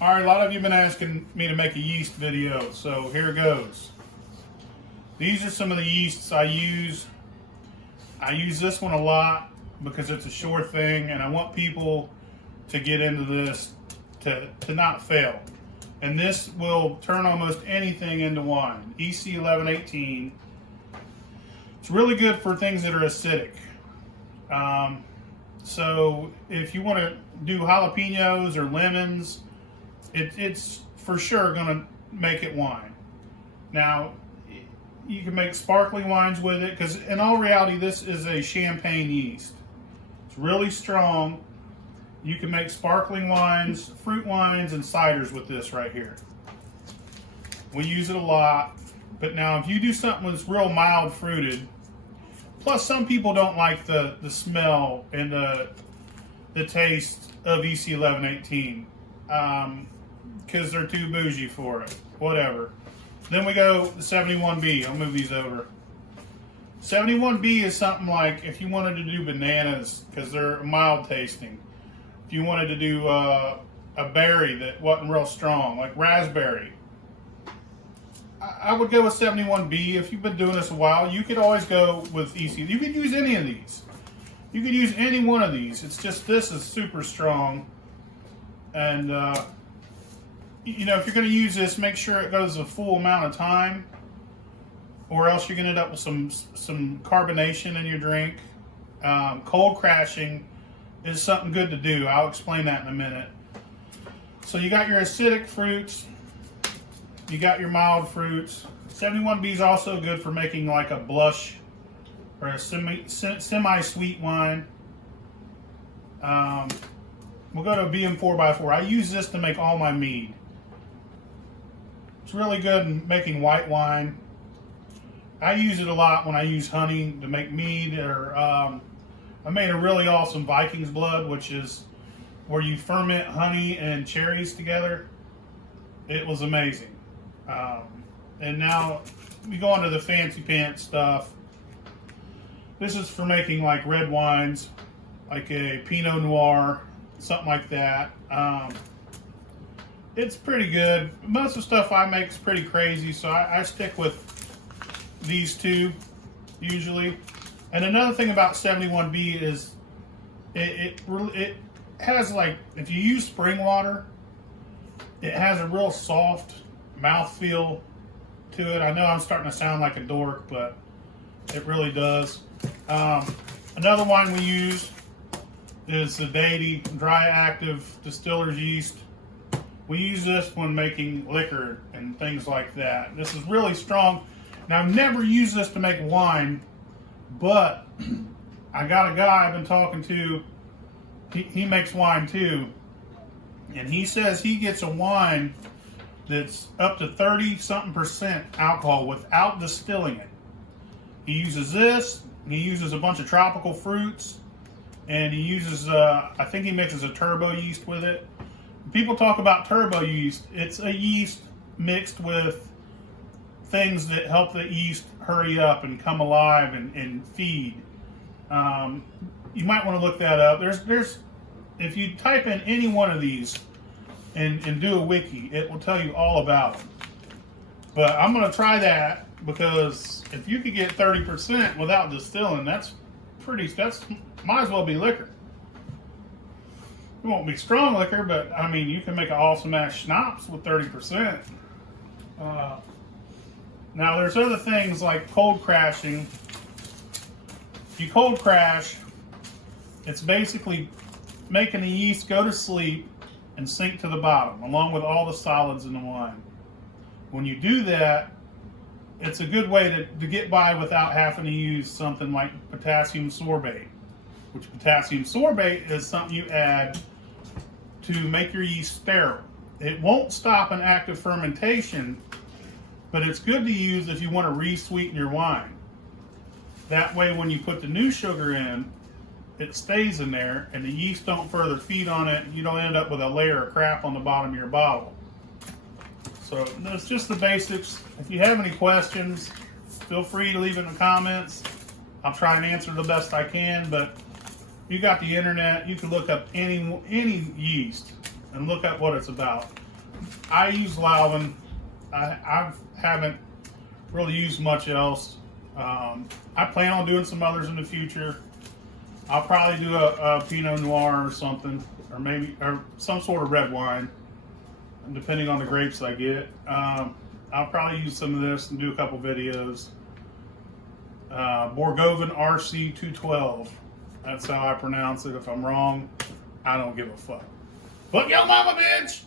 All right, a lot of you have been asking me to make a yeast video, so here goes. These are some of the yeasts I use. I use this one a lot because it's a sure thing, and I want people to get into this to not fail. And this will turn almost anything into wine. EC 1118. It's really good for things that are acidic. So if you want to do jalapenos or lemons, it's for sure going to make it wine. Now, you can make sparkling wines with it because in all reality, this is a champagne yeast. It's really strong. You can make sparkling wines, fruit wines, and ciders with this right here. We use it a lot. But now if you do something that's real mild fruited, plus some people don't like the smell and the taste of EC 1118 because they're too bougie for it. Whatever. Then we go to 71B. I'll move these over. 71B is something like if you wanted to do bananas because they're mild tasting. If you wanted to do a berry that wasn't real strong, like raspberry, I would go with 71B. If you've been doing this a while, you could always go with EC. You could use any of these. You could use any one of these. It's just this is super strong. And, you know, if you're going to use this, make sure it goes a full amount of time, or else you're going to end up with some carbonation in your drink. Cold crashing is something good to do. I'll explain that in a minute. So you got your acidic fruits. You got your mild fruits. 71B is also good for making like a blush or a semi-sweet wine. We'll go to a BM 4x4. I use this to make all my mead. It's really good in making white wine. I use it a lot when I use honey to make mead, or I made a really awesome Viking's blood, which is where you ferment honey and cherries together. It was amazing. And now we go on to the fancy pants stuff. This is for making like red wines, like a Pinot Noir, something like that. It's pretty good. Most of the stuff I make is pretty crazy, so I stick with these two usually. And another thing about 71B is it has, like, if you use spring water, it has a real soft mouthfeel to it. I know I'm starting to sound like a dork, but it really does. Another wine we use is the Deity Dry Active Distiller's Yeast. We use this when making liquor and things like that. This is really strong. Now, I've never used this to make wine, but I got a guy I've been talking to. He makes wine too, and he says he gets a wine that's up to 30-something% alcohol without distilling it. He uses this. He uses a bunch of tropical fruits, and he uses, I think he mixes a turbo yeast with it. People talk about turbo yeast. It's a yeast mixed with things that help the yeast hurry up and come alive and feed. You might want to look that up. There's if you type in any one of these and do a wiki, it will tell you all about them. But I'm going to try that, because if you could get 30% without distilling, that's might as well be liquor. It won't be strong liquor, but I mean, you can make an awesome ass schnapps with 30%. Now there's other things like cold crashing. If you cold crash, it's basically making the yeast go to sleep and sink to the bottom, along with all the solids in the wine. When you do that, it's a good way to get by without having to use something like potassium sorbate, which potassium sorbate is something you add to make your yeast sterile. It won't stop an active fermentation, but it's good to use if you want to re-sweeten your wine. That way, when you put the new sugar in, it stays in there, and the yeast don't further feed on it. You don't end up with a layer of crap on the bottom of your bottle. So that's just the basics. If you have any questions, feel free to leave it in the comments. I'll try and answer the best I can, but you got the internet. You can look up any yeast and look up what it's about. I use Lalvin. I haven't really used much else. I plan on doing some others in the future. I'll probably do a Pinot Noir or something, or some sort of red wine, depending on the grapes I get. I'll probably use some of this and do a couple videos. Borgoven RC 212. That's how I pronounce it. If I'm wrong, I don't give a fuck. Fuck your mama, bitch!